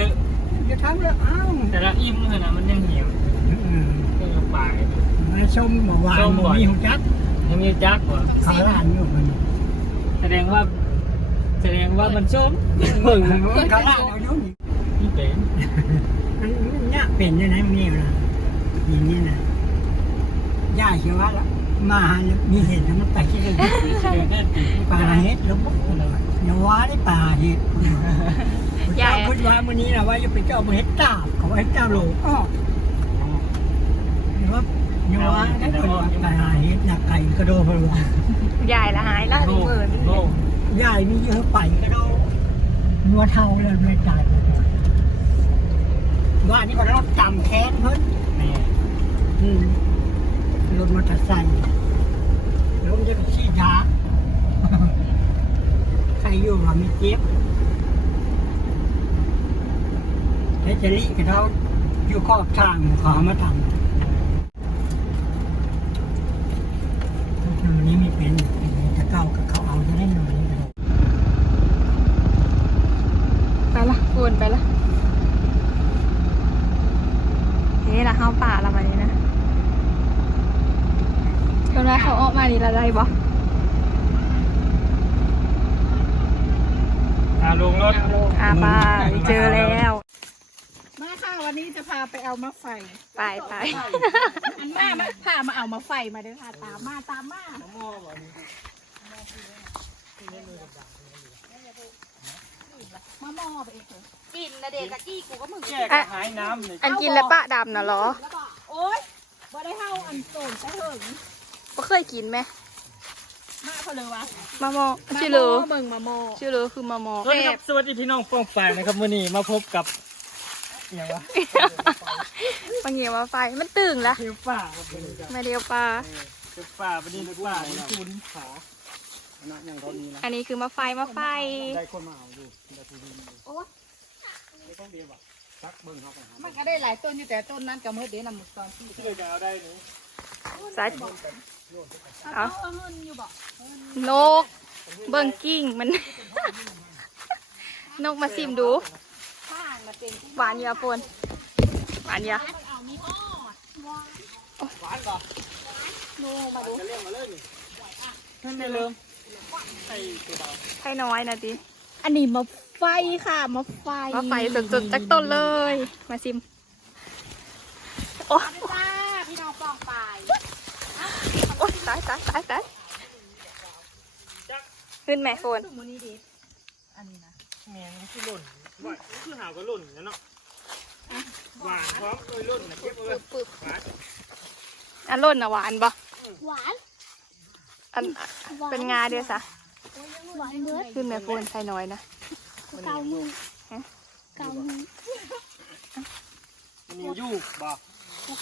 ลึกจะทำแล้วอ้าวแต่ละอิ่มเลยนะมันยังเหี่ยวอืมก็ยังปลายมาชมเมื่อวานชมบ่อยมีหูจักยังมีจักกว่าขาลานอยู่มันแสดงว่า แสดงว่ามันส้มเบิ่งขาลานเอาอยู่นี่นี่เป็นมันมันยากเป็นยังไงมันนี่นะอย่างนี้นะย่าเชื่อว่าแล้วมาหาแล้วมีเห็นแล้วมันไปที่ไหนเดี๋ยวแน่ตีปลาเห็ดแล้วปุ๊บเลยอย่าว่าได้ปลาเห็ด เจ้าพูดว่ามื้อนี้นะว่าจะไปเจ้ามาเห็ดตาบเขาเห็ดตาโลอ้อหรือว่าอย่าว่าได้คนว่าปลาเห็ดหนักไก่กระโดดพลวงใหญ่ละหายละโลเหมือนโลยายมีเยอะไปกระโดดนัวเท่าเลยไม่จ่ายเลยว่านี่ก็ต้องจำแค้นเพิ่นอืมรถมอเตอร์ไซค์รถจะชี้ยาใครอยู่ว่ามีเจ็บ แค่จะรีกับเขาอยู่ขอบทางขอมาทำคือนี้มีเป็นจะเก้ากับเขาเอาจะได้หน่อยก็ได้ไปละคูณไปละนี่ละเข้าป่าละมานี้นะตรงนั้นเขาออกมานี่ละได้บ่อ่าลงรถอ่าป่าเจอแล้วมาค่ะ วันนี้จะพาไปเอามาไฟไปไปอันมามาพามาเอามาไฟมาเด้อค่ะ ตามมาตามมามาหม้อไปเองเถอะกินนะเด็กตะกี้กูก็มึงแยกกับหายน้ำเลยอันกินแล้วปะดำน่ะเหรอแล้วก็โอ๊ยบ่ได้เท่าอันโตนซะเถิงบ่เคยกินไหมมาเขาเลยวะมะมอชื่อเหลือเบิ่งมาหม้อชื่อเหลือคือมะมอสวัสดีครับสวัสดีพี่น้องป้องปายนะครับวันนี้มาพบกับ อย่างวะบางเงียว่าไฟมันตึงละเที่ยวป่าครับวันนี้ครับไม่เดียวปลาเที่ยวป่าวันนี้ป่าที่จูนขาอันนี้คือมะไฟมะไฟ ได้คนมาเอาอยู่ได้ทุนโอ๊ยไม่ต้องเดียวอะซักเบิ้งเขาไปหามันก็ได้หลายต้นอยู่แต่ต้นนั้นกับมือเดี๋ยวนำหมดตอนที่ที่เราจะเอาได้นี้สายเอาเอาเอาเงินอยู่บ่นก เบิ่งกิ้งมัน นกมาซิมดู หวานอยาปนหวานอยาเอามีหม้อหวานก่อนโนมาดูจะเรียกมาเลยนี่นั่นไม่เริ่มไอ้ตัวเบาไข่น้อยนะดิอันนี้มาไฟค่ะมาไฟมาไฟสดๆจากต้นเลย มาซิม โอ้จ้าพี่น้องปองไปโอ้ตายตายตายตายขึ้นแม่โฟนถึงวันนี้ดิอันนี้นะแม่มันคือหล่น หวานคือหาวก็หล่นนะเนาะหวานพร้อมเลยหล่นนะเก็บเลยหวานอันล่นอะหวานปะหวานอันเป็นงาเดียวซะหวานเบิดขึ้นแม่โฟนไข่น้อยนะเกามือเกามือมันมีอยู่บ่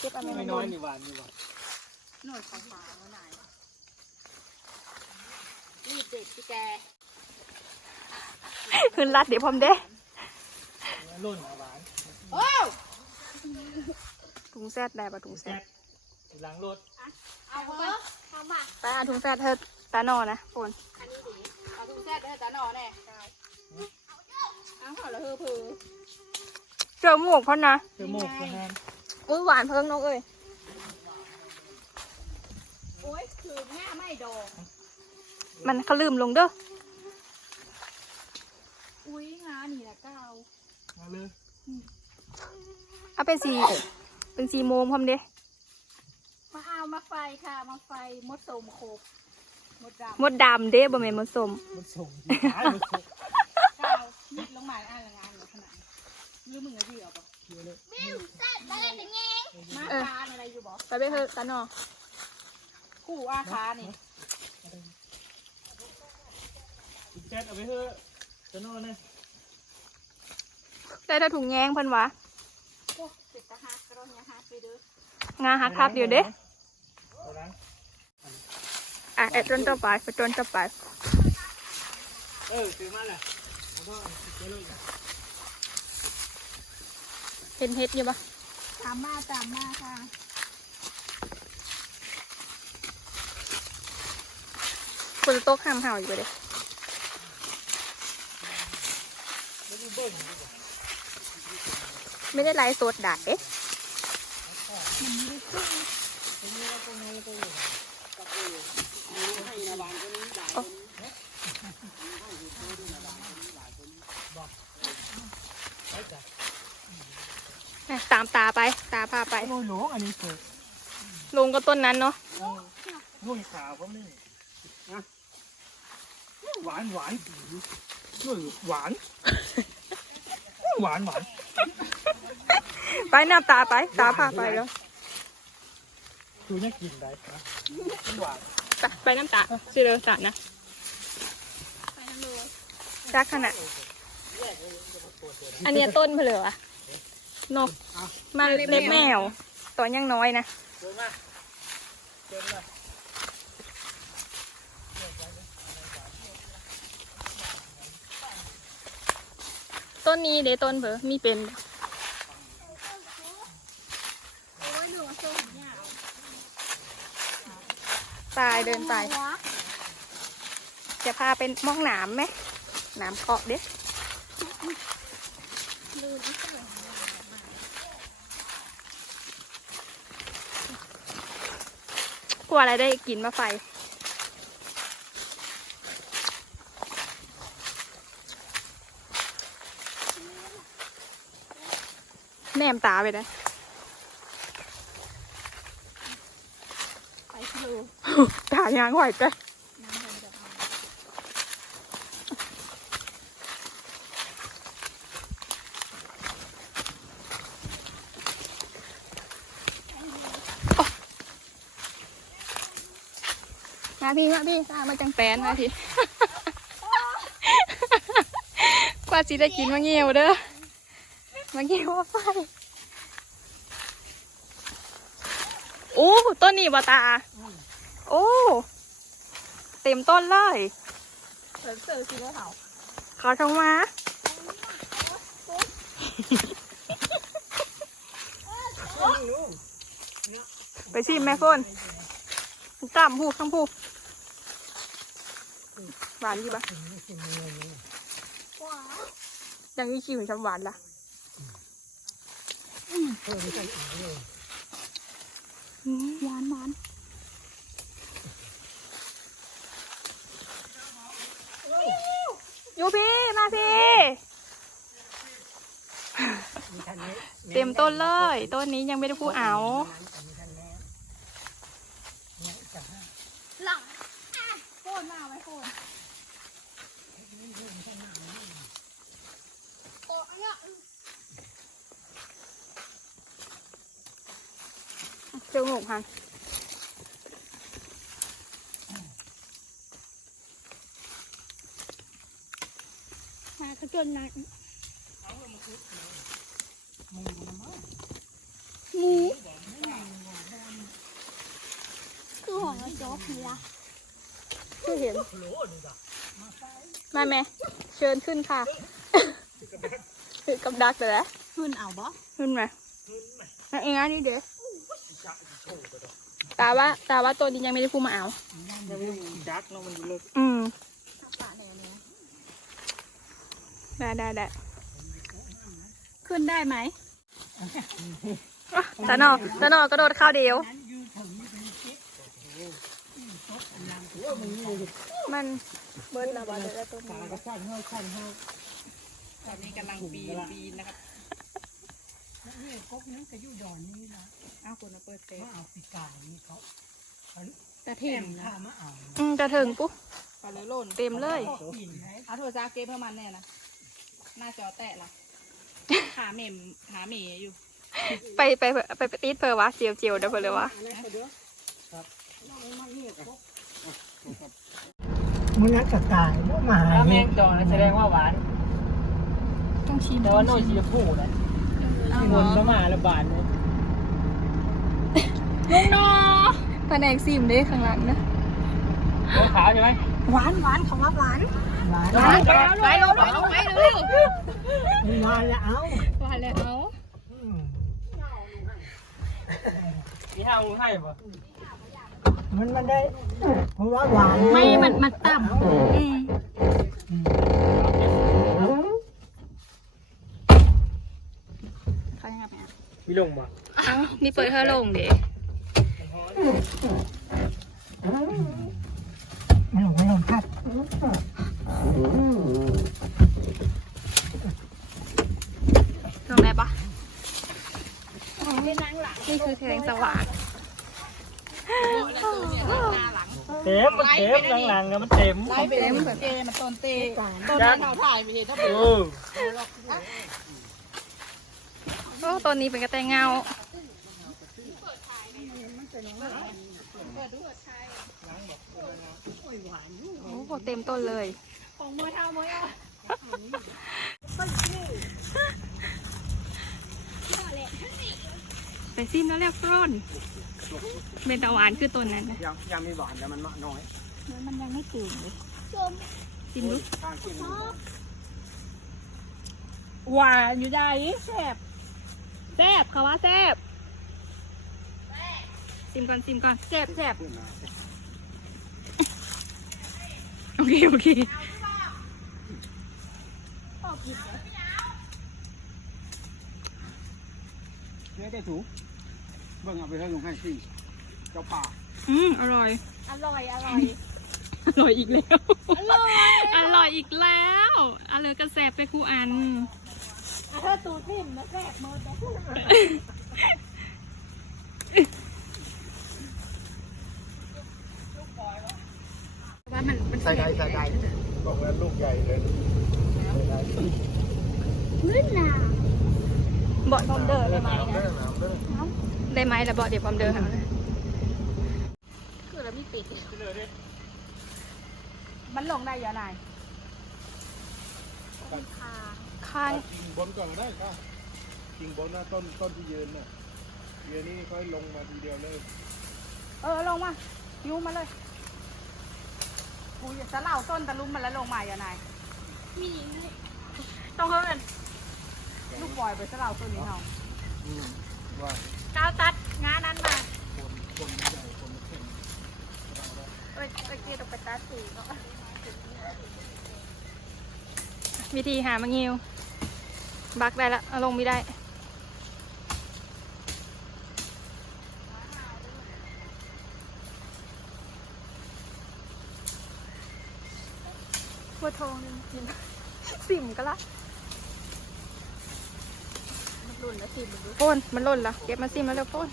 เก็บเอันไม่นี้น้อยนี่หวานนี่หวานหน่อยของป่าแล้วไหนนี่เด็กที่แกขึ้นรัดเดี๋ยวพร้อมเด้ห ล่นหวานโอ้ถุงแซดได้ปะถุงแซแจ็ดคหลังรถเอาเถอะทำอะไปเอาถุงแซดเธอตาหนอนะโฟนอันนี้ดิเอาตุ้งแซ่บไปให้ตาหน่อแน่เอาเอาละเฮอเพอเจอหมวกพ่อนะเจอโมกนะฮะอุ้ยหวานเพิ่งนกเอ้ยโอ้ยคือแม่ไม่ดอกมันเขาลืมลงเด้ออุ้ยงานี่นะเก้า มาเลยเอาเป็นสีเป็นสีโมมพร้อมเด้มาเอามาไฟค่ะ มาไฟมดสมโคกมดดมดดำเด้บ่แม่นมดสมมันส่งที่ท้ายมันส่งำเก้านิดลงมาอ่านละงานเหรอขนาดนี้หรือมึงอะพี่เอาปะมาเออคานอะไรอยู่บ่ไปไปเถอะตาหนอคู่อาคานี่แจ็คเอาไปเถอะจะนอนนะ ได้แต่ถุงแยงเพิ่นวะโอ้เจ็ดตะหักกระโดดเนี่ยหักไปเด้องาหักครับเดี๋ยวเด้เอาละอะไอ้ต้นต่อไปไปต้นต่อไปเออซื้อมาแหละแล้วก็เจอเลยเห็นเฮ็ดอยู่ปะตามมาตามมาค่ะฝนตกห้ามเห่าอยู่เด้แล้วดูเบิ้งดีกว่า ไม่ได้ไลฟ์สดด่าเอ๊ะตามตาไป ตาพาไปโรยหลงอันนี้เกิดลงก็ต้นนั้นเนาะโรยขาวผมนี่หวานหวานหวาน หวานหวานไปหน้าตาไป ตาพาไปแล้วคือเนี่ยกินได้นะหวานไปไปน้ำตาชื่อเดิมตานะจักขนาดอันเนี้ยต้นเพลอวะนกมาเล็บแมวตอนยังน้อยนะเดินมาเดินมา นนี้เดต้นเพอมีเป็นตายเดินไปจะพาเป็นมองหนามไหมหนามเกาะเด็กลัวอะไรได้กินมาไฟ แนมตาไปนะตายางไหวไปมาพี่มาพี่ตามมาจังแตนมาพี่ กว่าสิได้กินมาเงี้ยวเด้อ มาเงี้ยวว่าไฟโอ้ต้นนี้บาตา โอ้ เต็มต้นเลยเสือเสือสีเทาขอชงมาไปชิมแม่คนกล้ามพูข้างพูหวานดีปะยังมีชิมชำหวานล่ะ อืมหวานหวานยูพี่มาพี่เต็มต้นเลย ต้นนี้ยังไม่ได้พูดเอาหลังโคนมาไว้โคนโอ้ย จ้าหมูพันมาขจนนะหมูคือหอยจ๊อกนี่ละคือเห็น มาแม่เชิญขึ้นค่ะถือกับดักเลยนะขึ้นเอาบ่ขึ้นมาแล้วเองอันนี้เด้ ตาว่าตาว่าตัวนี้ยังไม่ได้พูดมาเอายังไม่ดักเนาะมันอยู่เลยอืมได้ได้ได้ขึ้นได้ไหมอะตาหนอตาหนอกระโดดข้าวเดียว มันเบิร์ดละบอลเลยแล้วตัวนี้ก็สั้นเท่าสั้นเท่าตอนนี้กำลังปีนปีนนะครับ เนี่กกนั้นก็อยู่ดอนนี้นะเอาคนมาเปิดเตะมาเอาปีกายนี่เขาแต่แอเท่งมนะข้ามาเอาอืมจะถึงปุ๊บไปเลยโล่นเต็มเลยก็ปีนไหนเอาโทรศัพท์เกมเพิ่มมันแน่นะหน้าจอแตะละหาเมมหาเมย์อยู่ไปไปไปไปตีดเพอวะเจียวเจียวเดี๋ยเพอเลยวะมันนั้นก็ตายแล้วมาหาถ้าแมเห็งดองแสดงว่าหวานต้องชิมแต่ว่าโน่ชีฟูนะ ที่บนก็มาละบาทเลยลุงนอแผนกซิมเด้ข้างหลังนะหัวขาวใช่ไหมหวานหวานของว่าหวานหวานหวานไปลงไปลงไปเร็วหวานแล้วเอาหวานแล้วเอาอืมมีห้ามึงให้ปะมันมันได้เพราะว่าหวานไม่มันมันต่ำ อืม เขายังไงอะ มีลงบ่เอ้ามีเปิดเธอลงเด็ไม่ลงไม่ลงครับลงได้ปะนี่คือแสงสว่างเต็มมันเต็มหลังๆอะมันเต็มไล่ไปเลยมันเกมันต้นเตต้นนั้นเขาถ่ายไปเห็นถ้าเป็น เออโอ้ต้นนี้เป็นกระแตงเงาโอ้โหเต็มต้นเลย ของมวยเท้ามวยอะไปซิมแล้วแล้วฟรอนเป็นตะหวานคือต้นนั้นนะยังยังมีหวานแต่มันมะน้อย มันยังไม่เก่งเลยซิมดูทางกินหวานอยู่ได้แซ่บ แซบเขาว่าแซบซิมก่อนซิมก่อนแซบแซบโอเคโอเคเนี่ยได้ถูเบิ่งเอาไปให้ลงให้สิเจ้าป่าอืมอร่อย อร่อย อร่อย อร่อยอีกแล้ว อร่อย อร่อยอีกแล้ว อร่อยกระแสบไปกูอัน เธอตูดพิมนะแซ่บมือแต่พูดว่ามันมันใส่ได้ใส่ได้บอกว่าลูกใหญ่เลยบอดบอมเดอร์ได้ไหมน้ำเด้อน้ำเด้อได้ไหมแล้วบอดเดี๋ยวบอมเดอร์หาเลยคือเราไม่ปิดมันลงได้ยังไงข้าง กิ่งบนก่อนก็ได้ค่ะกิ่งบนนะต้นต้นที่ยืนน่ะเดี๋ยวนี้ค่อยลงมาทีเดียวเลยเออลงมายูมาเลยกูอยากจะเล่าต้นตะลุมมันแล้วลงมาอย่างไรต้องเพิ่มกันลูกบอยไปจะเล่าต้นนี้เนาะอืมว่าก้าวตัดงานนั้นมาคนคนใหญ่คนเข่งเอ้ยเอ้ยเกต้องไปตัดสีเนาะวิธีหามังงิว บักได้ละเอาลงไม่ได้หัวทองกินสิมก็ละมันหล่นแล้วสิมโฟนมันหล่นละเก็บมาสิมแล้วเร็วโฟน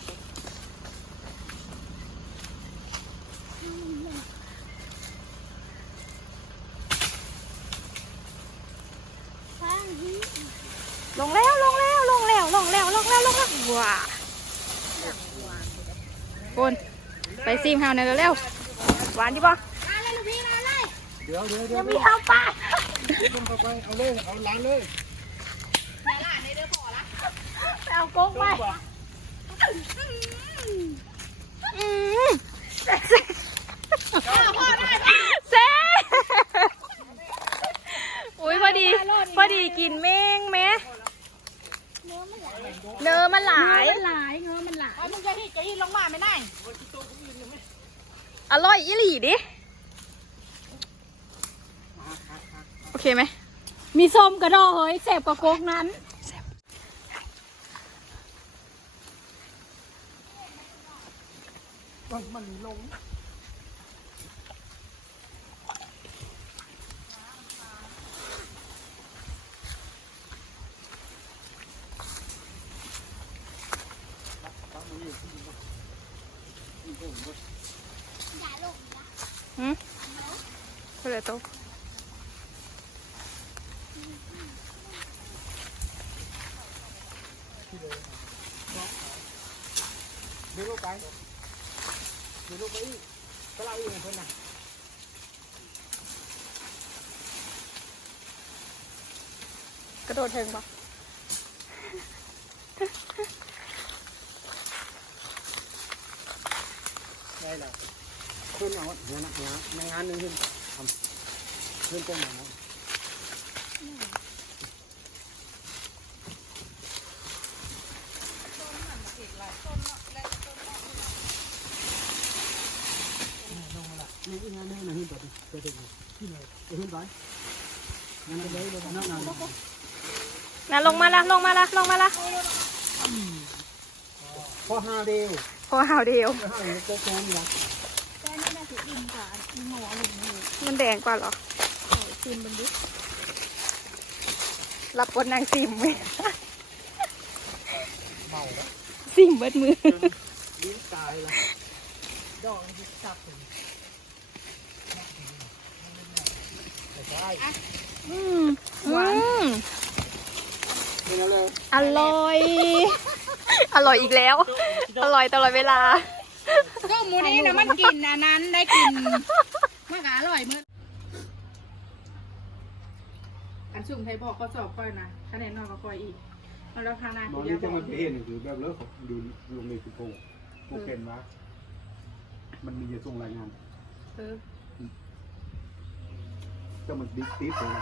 ลงแล้วลงแล้วลงแล้วลงแล้วลงแล้วลงแล้วว้าโฟนไปซิมเฮาหน่อยเร็วๆหวานดีป่ะเดี๋ยวเดี๋ยวเดี๋ยวมีข้าวปลาลงเข้าไปเอาเลยเอาล้างเลยเอาโก้งไปอืมเซ่อุ้ยพอดี พอดีกินเม้งไหม เนื้อมันหลายหลายเงอมันหลายมึงจะที่จะที่ลงมาไม่ได้อร่อยอีหลีดิ โอเคไหม มีส้มกระดอเฮ้ยแซ่บกว่าโกกนั้นมันลง หืมก็เลยโตะเดี๋ยวลูกไปเดี๋ยวลูกไปอีกก็เล่าอีกเพื่อนนะกระโดดเทิงปะได้แล้ว ขึ้นเอาเดี๋ยวนะเดี๋ยวนะในงานหนึงขึ้นทำขึ้นตรงไหนนะนี่อีกงานหนึงนะขึ้นต่อไปไปถึงที่ไหนไปขึ้นไปงั้นไปเลยเลยนั่งนานนะลงมาละลงมาละลงมาละพอหาเดียวพอหาวเดียวพอหาเดียวก็แค่นี้ละแค่นี้น่าจะ อิ่มกว่าอีหมอหนึ่งมันแดงกว่าเหรอชิมมันดิรับบทนางซิมไหมเมาแล้วซิมเบิดมือลิ้นตายละดอกมันจับถึงอืมอืมเป็นแล้วเลยอร่อย อร่อยอีกแล้ว อร่อยตลอดเวลาก็ห มูนี้นะมันกินอันนั้นได้กินมันก็อร่อยมื้ออันสุ่มไทยบอกเขาสอบค่อยนะคะแนนน้อยกว่าค่อยอีกมันราคานาตอนนี้จะมันเห็นคือแบบเลิกดูลงในคือโกโกเป็นวะมันมีจะส่งรายงานเออจะมันดิ๊กติ๊บเลย